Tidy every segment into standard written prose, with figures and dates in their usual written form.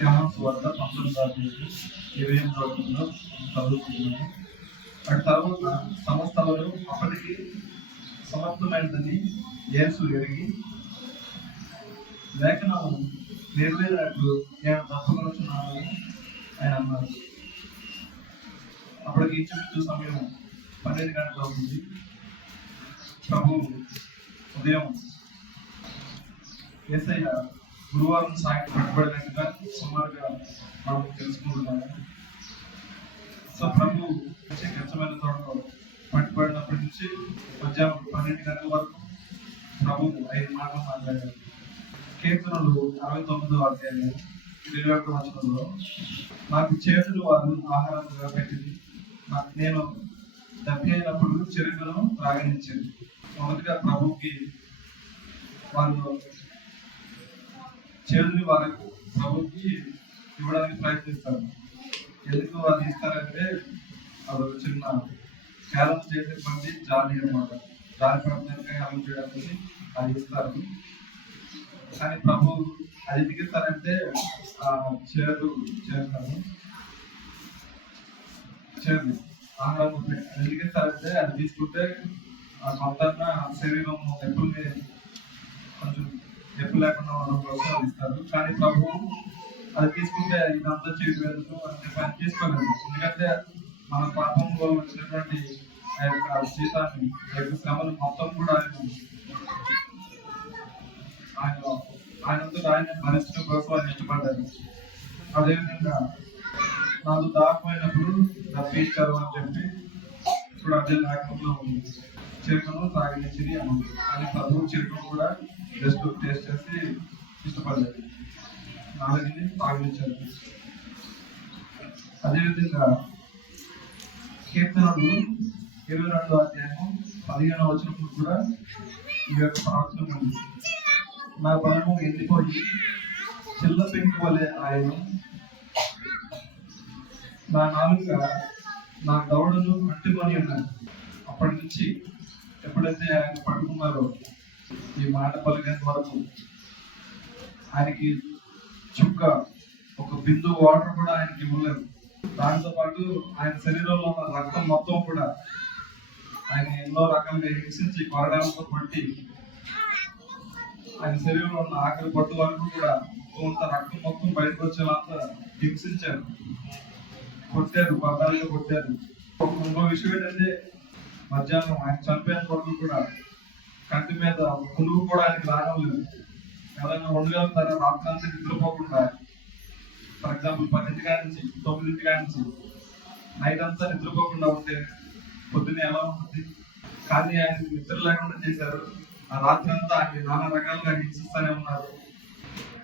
యోహాను సువార్త 19:28 చదువుతున్నాము. అటు తర్వాత సమస్తమును అప్పటికి సమర్థమైనదని యేసు ఎరిగి లేఖనము నెరవేరినట్లు నేను తప్పకొనుచున్నానని ఆయన అన్నారు. అప్పటికి ఇంచుమించు సమయం 12 గంటలు అవుతుంది. ప్రభు ఉదయం యేసయ్య గురువారం సాయంత్రం పట్టుబడినట్టుగా సుమారుగా మనం తెలుసుకుంటున్నాము. సో ప్రభు గచ్చమైన తోటలో పట్టుబడినప్పటి నుంచి మధ్యాహ్నం 12 గంటల వరకు ప్రభు 5 మాటలు మాట్లాడారు. కీర్తనలు 69వ అధ్యాయం 21వ వచనంలో నాకు చేతులు వారు ఆహారంగా పెట్టింది, నేను దప్పి అయినప్పుడు చెరుకును త్రాగనిచ్చింది. మొదటిగా ప్రభుకి వారు చేతులు వారికి ప్రభుకి ఇవ్వడానికి ప్రయత్నిస్తారు. ఎందుకు అది ఇస్తారంటే అది ఒక చిన్న కేవలం చేసేటువంటి జాలి అనమాట. జాలి ప్రపంచంగా అమలు చేయడానికి అది ఇస్తారు. కానీ ప్రభు అది ఎందుకు ఇస్తారంటే చేతులు చేస్తారు, చేతులు ఆహారం ఎందుకు ఇస్తారంటే అది తీసుకుంటే సొంతంగా శరీరం ఎప్పుడు కొంచెం ఎప్పుడు లేకుండా ఉండడం కోసం అది ఇస్తారు. కానీ ప్రభు అది తీసుకుంటే ఇదంతా చేసి వెళ్తూ అంటే పని తీసుకోలేదు. ఎందుకంటే మన పాపం వల్ల వచ్చినటువంటి ఆ యొక్క జీతాన్ని ఆ యొక్క శ్రమను మొత్తం కూడా ఆయనంతా ఆయన భరించడం కోసం ఆయన ఇష్టపడ్డారు. అదేవిధంగా నాకు దాకపోయినప్పుడు తప్పించారు అని చెప్పి ఇప్పుడు అదే లేఖనంలో ఉంది. చిరుకను తాగనిచ్చింది అని. కానీ ప్రభువు చిరుకను కూడా జస్ట్ టేస్ట్ చేసి ఇష్టపడలేదు, నాలుగుని తాగనిచ్చారు. అదేవిధంగా కీర్తనలు 22వ అధ్యాయం 15వ వచనంలో కూడా ఈ యొక్క ప్రవచనం ఉంది. నా బలము ఎండిపోయి చిల్ల పెంకు వలె ఆయన, నా నాలుక నా దవడను పట్టుకొని ఉన్నాను. అప్పటి నుంచి ఎప్పుడైతే ఆయన పట్టుకున్నారో ఈ మాట పలికేంత వరకు ఆయనకి చుక్క ఒక బిందు వాటర్ కూడా ఆయనకి ఇవ్వలేదు. దాంతో పాటు ఆయన శరీరంలో ఉన్న రక్తం మొత్తం కూడా ఆయన ఎన్నో రకాలుగా హింసించి కొరడాలతో కొట్టి ఆయన శరీరంలో ఉన్న ఆఖరి పట్టు వరకు కూడా కొంత రక్తం మొత్తం బయటకు వచ్చేంత హింసించారు, కొట్టారు, కొరడాలుగా కొట్టారు. ఇంకో విషయం ఏంటంటే మధ్యాహ్నం ఆయన చనిపోయేంత వరకు కూడా కంటి మీద పులుగు కూడా ఆయనకి రావడం లేదు. ఎవరైనా ఉండగలుగుతారా రాత్రంతా నిద్రపోకుండా? ఫర్ ఎగ్జాంపుల్ 10 కాడి నుంచి 9 కాడి నుంచి నైట్ అంతా నిద్రపోకుండా ఉంటే పొద్దున్నే ఎలా ఉంటుంది? కానీ ఆయన నిద్ర లేకుండా చేశారు. ఆ రాత్రి అంతా ఆయన నానా రకాలుగా హింసిస్తూనే ఉన్నారు,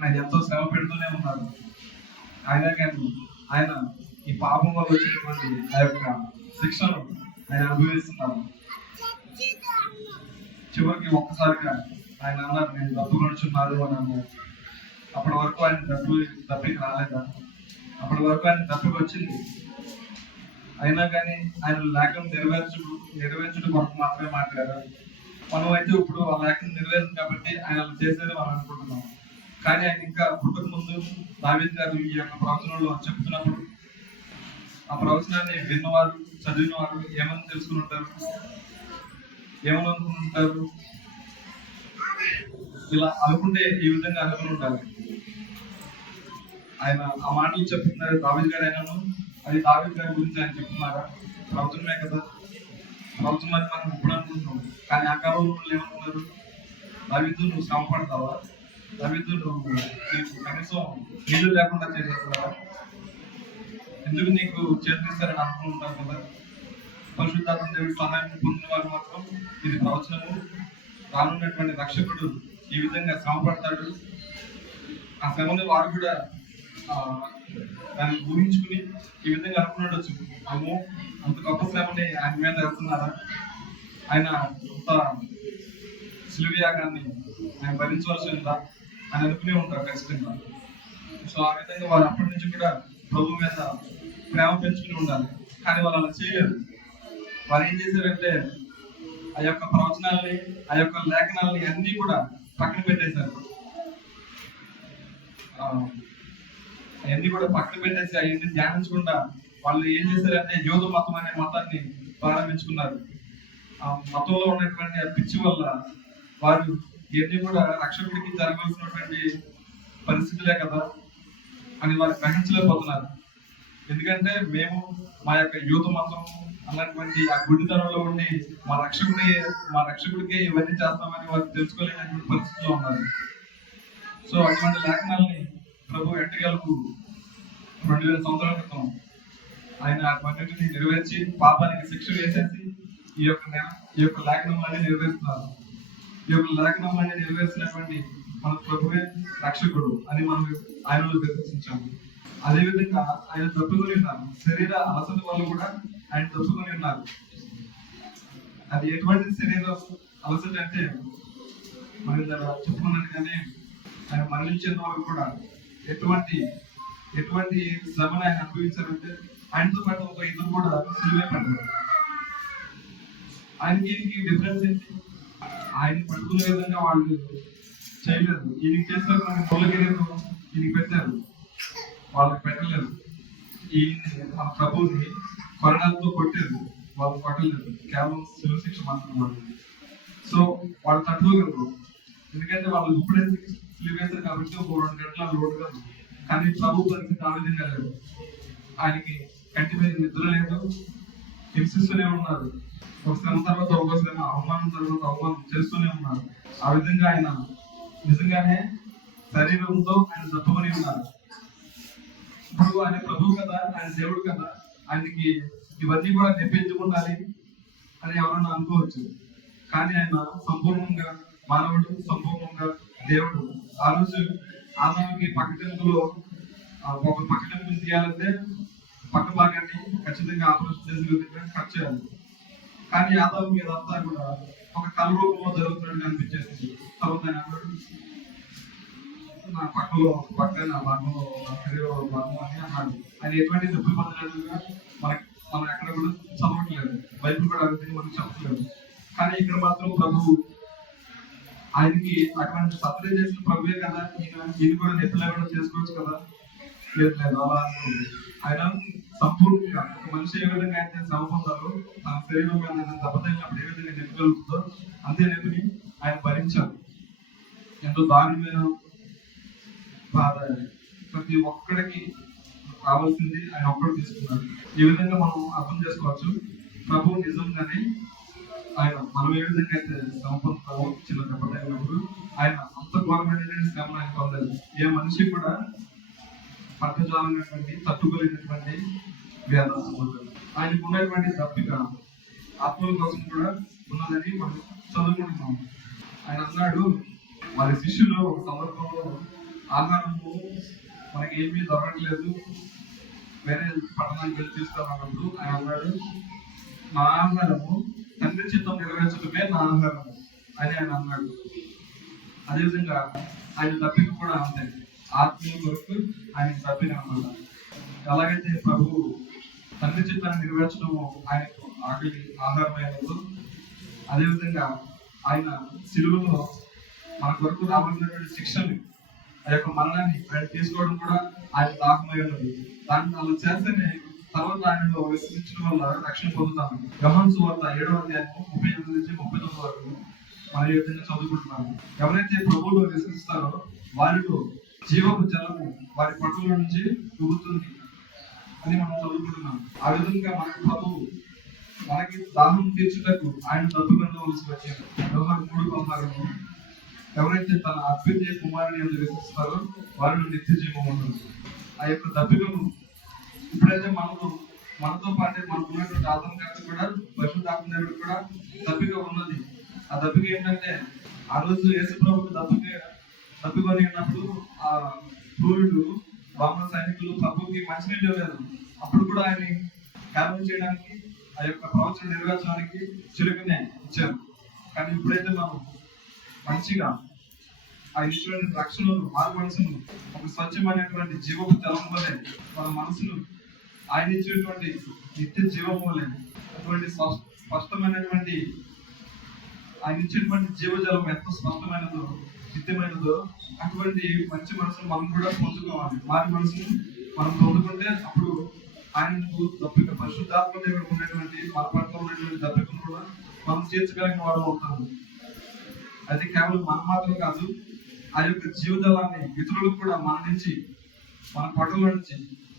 ఆయన ఎంతో శ్రమ పెడుతూనే ఉన్నారు. అయినా కానీ ఆయన ఈ పాపం వల్ల వచ్చినటువంటి ఆ యొక్క శిక్షను ఆయన అనుభవిస్తున్నారు. చివరికి ఒక్కసారిగా ఆయన అన్నారు, నేను తప్పుకొనుచున్నాను అని అన్నారు. అప్పటి వరకు ఆయన తప్పికి రాలేదా? అప్పటి వరకు ఆయన తప్పికి వచ్చింది. అయినా కానీ ఆయన లేఖను నెరవేర్చుడు కొరకు మాత్రమే మాట్లాడారు. మనం అయితే ఇప్పుడు ఆ లేఖను నెరవేర్చింది కాబట్టి ఆయన చేసేది మనం అనుకుంటున్నాం. కానీ ఆయన ఇంకా పుట్టక ముందు దావీదు గారు ఈ యొక్క ప్రవచనంలో చెప్తున్నప్పుడు ఆ ప్రవచనాన్ని విన్నవారు, చదివిన వారు ఏమని తెలుసుకుని ఉంటారు, ఏమని అనుకుని ఉంటారు? ఇలా అనుకుంటే ఈ విధంగా అనుకుని ఉంటారు. ఆయన ఆ మాటలు చెప్తున్నారు దావీదు గారు అయినాను, అది దావీదు గారి గురించి ఆయన చెప్తున్నారా? ప్రవచనమే కదా, ప్రవచనం అని మనం ఇప్పుడు అనుకుంటున్నాం. కానీ ఆ కాలంలో ఏమనుకున్నారు? దావీదు నువ్వు శ్రమ పడతావా? దావీదు నువ్వు కనీసం నీళ్ళు లేకుండా చేసేస్తావా? ఎందుకు నీకు చేతిస్తారని అనుకుంటారు కదా. పరిశుద్ధాత్మ దేవుడి సహాయం పొందిన వారు మాత్రం ఇది ప్రవచనము, రానున్నటువంటి రక్షకుడు ఈ విధంగా శ్రమ పడతాడు. ఆ శ్రమని వారు కూడా దాన్ని ఊహించుకుని ఈ విధంగా అనుకున్నట్టు అమ్మో అంత గొప్ప శ్రమని ఆయన మీద వేస్తున్నారా, ఆయన అంత శిలువయాగాన్ని ఆయన భరించవలసి ఉందా అని అనుకునే ఉంటారు ఖచ్చితంగా. సో ఆ విధంగా వారు అప్పటి నుంచి కూడా ప్రభు మీద ప్రేమ పెంచుకుని ఉండాలి. కానీ వాళ్ళు అలా చేయలేరు. వారు ఏం చేశారంటే ఆ యొక్క ప్రవచనాల్ని, ఆ యొక్క లేఖనాలని అన్ని కూడా పక్కన పెట్టేశారు. అవన్నీ కూడా పక్కన పెట్టేసి అవన్నీ ధ్యానించకుండా వాళ్ళు ఏం చేశారంటే యోధ మతం అనే మతాన్ని ప్రారంభించుకున్నారు. ఆ మతంలో ఉన్నటువంటి ఆ పిచ్చి వల్ల వారు ఇవన్నీ కూడా రక్షకుడికి జరగాల్సినటువంటి పరిస్థితులే కదా అని వారు గ్రహించలేకపోతున్నారు. ఎందుకంటే మేము మా యొక్క యూత మతం అన్నటువంటి ఆ గుడితనంలో ఉండి మా రక్షకుడికి ఇవన్నీ చేస్తామని వారు తెలుసుకోలేనటువంటి పరిస్థితిలో ఉన్నారు. సో అటువంటి లేఖనాలని ప్రభు ఎట్టగలకు 2000 సంవత్సరాల క్రితం ఆయన అన్నింటినీ నెరవేర్చి పాపానికి శిక్ష వేసేసి ఈ యొక్క లేఖనాన్ని నెరవేరుస్తున్నారు. ఈ యొక్క లేఖనాన్ని నెరవేర్చినటువంటి మన ప్రభువే రక్షకుడు అని మనం ఆయనలో విశ్వసించాము. అదేవిధంగా ఆయన తప్పుకొని ఉన్నారు. శరీర అలసట వల్ల కూడా ఆయన తప్పుకొని ఉన్నారు. అది ఎటువంటి శరీర అలసట అంటే మరి చెప్పుకున్నాను కానీ ఆయన మరణించేంత వరకు కూడా ఎటువంటి శ్రమను ఆయన అనుభవించారంటే ఆయనతో పాటు ఒక ఇద్దరు కూడా సిలువే పడ్డారు. ఆయనకి డిఫరెన్స్ ఏంటి? ఆయన పట్టుకునే విధంగా వాళ్ళు చేయలేదు. ఈయనకి చేసిన పొలగిరేను ఈయనకి పెట్టారు, వాళ్ళకి పెట్టలేదు. ఈయన మన ప్రభుని కొరడాలతో కొట్టారు, వాళ్ళు కొట్టలేదు. కేవలం శిలువ శిక్ష మాత్రం. సో వాళ్ళు తట్టుకోగలరు, ఎందుకంటే వాళ్ళు ఇప్పుడే సిలువ వేస్తారు కాబట్టి ఒక 2 గంటల లోటు కాదు. కానీ ప్రభు పరిస్థితి ఆ విధంగా లేదు. ఆయనకి కంటి మీద నిద్ర లేదు, హింసిస్తూనే ఉన్నారు. ఒక శ్రమ తర్వాత ఒక శ్రమ, అవమానం తర్వాత అవమానం చేస్తూనే ఉన్నారు. ఆ విధంగా ఆయన నిజంగానే శరీరంతో ఆయన దప్పమని ఉన్నారు. ఇప్పుడు ఆయన ప్రభువు కదా, ఆయన దేవుడు కదా, ఆయనకి ఇవన్నీ కూడా నెప్పించుకుంటాలి అని ఎవరన్నా అనుకోవచ్చు. కానీ ఆయన సంపూర్ణంగా మానవుడు, సంపూర్ణంగా దేవుడు. ఆ రోజు ఆదాముకి పక్కటెంపులో ఒక పక్కటెంపులు తీయాలంటే పక్క భాగాన్ని ఖచ్చితంగా ఆపరేషన్ చేసే విధంగా కట్ చేయాలి. కానీ ఆదాముకి అదంతా కూడా ఒక కళ రూపంలో జరుగుతున్నట్టు అనిపించేసి తర్వాత ఆయన అన్నాడు, నా పక్కన భాగంలో నా శరీరంలో భాగం అని అన్నాడు. ఆయన ఎటువంటి నొప్పి పొందలేదుగా మనం ఎక్కడ కూడా చదవట్లేదు, బైబిల్ కూడా అడిగితే మనం చెప్పట్లేదు. కానీ ఇక్కడ మాత్రం ప్రభు ఆయనకి అటువంటి సత్యం చేసిన ప్రభువే కదా, ఈయన కూడా నొప్పి లేకుండా చేసుకోవచ్చు కదా. లేదు అలా అనుకుంది. ఆయన సంపూర్ణంగా ఒక మనిషి ఏ విధంగా అయితే శ్రమ పొందాలో తన శరీరం మీద దెబ్బతగినప్పుడు ఏ విధంగా నొప్పి కలుగుతుందో అంతే నొప్పిని ఆయన భరించారు. ఎంతో దారుణమైన బాధ. ప్రతి ఒక్కడికి కావాల్సింది ఆయన ఒక్కడు తీసుకున్నాడు. ఈ విధంగా మనం అర్థం చేసుకోవచ్చు. ప్రభు నిజంగానే ఆయన మనం ఏ విధంగా అయితే శ్రమ పొందుతామో చిన్న దెబ్బతగినప్పుడు ఆయన అంత ఘోరమైన శ్రమ ఆయన పొందాలి. ఏ మనిషి కూడా పట్టజాలైనటువంటి తట్టుకోలేనటువంటి వ్యాధి పొందాలి. ఆయనకు ఉన్నటువంటి దప్పిక ఆత్మల కోసం కూడా ఉన్నదని మనం చదువుకుంటున్నాం. ఆయన అన్నాడు, వారి శిష్యులు ఒక సందర్భంలో ఆహారము మనకి ఏమీ దొరకట్లేదు, వేరే పట్టణానికి వెళ్ళి తీసుకురానప్పుడు ఆయన అన్నాడు, నా ఆహారము తండ్రి చిత్తం నెరవేర్చడమే నా ఆహారము అని ఆయన అన్నాడు. అదేవిధంగా ఆయన తప్పిక కూడా అంతే, ఆత్మీయ కొరకు ఆయన తప్పిన అన్నమాట. ఎలాగైతే ప్రభు తండ్రి చిత్తాన్ని నెరవేర్చడము ఆయనకు ఆహారమైనప్పుడు, అదేవిధంగా ఆయన సిలువలో మన కొరకు రాబడినటువంటి శిక్షని, ఆ యొక్క మరణాన్ని ఆయన తీసుకోవడం కూడా ఆయన దాహమై ఉన్నది. దాన్ని అలా చేస్తేనే తర్వాత ఆయనలో విశ్వసించడం వల్ల రక్షణ పొందుతాము. యోహాను సువార్త 7వ అధ్యాయం 38 నుంచి 39 వరకు మన ఈ విధంగా చదువుకుంటున్నాము. ఎవరైతే ప్రభువులో విశ్వసిస్తారో వారిలో జీవపు జలము వారి పట్టుల నుంచి ఊగుతుంది అని మనం చదువుకుంటున్నాం. ఆ విధంగా మన ప్రభువు మనకి దాహం తీర్చుటకు ఆయన తప్పుకొనవలసి వచ్చారు. యోహాను 3:16 ఎవరైతే తన అద్వితీయ కుమారుని యందు విశ్వసిస్తారో వారిలో నిత్య జీవం ఉంటుంది. ఆ యొక్క దప్పికను ఇప్పుడైతే మనతో పాటే మనకు ఉన్నటువంటి ఆదరణకర్త కూడా పరిశుద్ధాత్మ దేవుడు కూడా దప్పిక ఉన్నది. ఆ దప్పిక ఏంటంటే, ఆ రోజు యేసు ప్రభువుకు దప్పికొని ఉన్నప్పుడు ఆ క్రూరుడు వామన సైనికులు ప్రభువుకి మంచినీళ్ళు ఇవ్వలేదు. అప్పుడు కూడా ఆయన్ని కారణం చేయడానికి, ఆ యొక్క ప్రవచనం నెరవేర్చడానికి చిలుకనే ఇచ్చారు. కానీ ఇప్పుడైతే మనం మంచిగా ఆ ఇటువంటి రక్షణను, మారు మనసును, ఒక స్వచ్ఛమైనటువంటి జీవపు జలం వలె మన మనసును ఆయన ఇచ్చినటువంటి నిత్య జీవం వలె అటువంటి స్పష్టమైనటువంటి ఆయన ఇచ్చినటువంటి జీవజలం ఎంత స్పష్టమైనదో, నిత్యమైనదో అటువంటి మంచి మనసును మనం కూడా పొందుకోవాలి. మారు మనసును మనం పొందుకుంటే అప్పుడు ఆయనకు దప్పిక పరిశుద్ధాత్మ దేవుడు ఉన్నటువంటి మన పట్ల ఉన్నటువంటి దప్పికను కూడా మనం తీర్చగలిగిన వాడు అవుతాము. అది కేవలం మనం మాత్రం కాదు, ఆ యొక్క జీవితాన్ని ఇతరులకు కూడా మన నుంచి, మన పట్టుల నుంచి,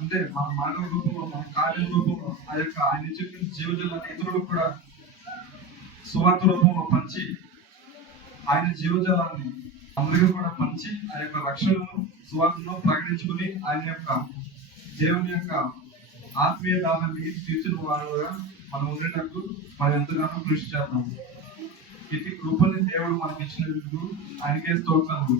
అంటే మన మానవ రూపంలో, మన కార్యం రూపంలో ఆ యొక్క ఆయన చెప్పిన జీవితాన్ని ఇతరులకు కూడా సువార్త రూపంలో పంచి, ఆయన జీవజాలాన్ని అందరికీ కూడా పంచి ఆ యొక్క రక్షణను సువార్తను ప్రకటించుకుని ఆయన యొక్క దేవుని యొక్క ఆత్మీయ దాహాన్ని తీర్చిన వారుగా మనం ఉండేటట్టు మనం ఎంతగానో కృషి చేద్దాం. ఇటు కృపని దేవుడు మనకి ఇచ్చినందుకు ఆయనకే స్తోత్రములు.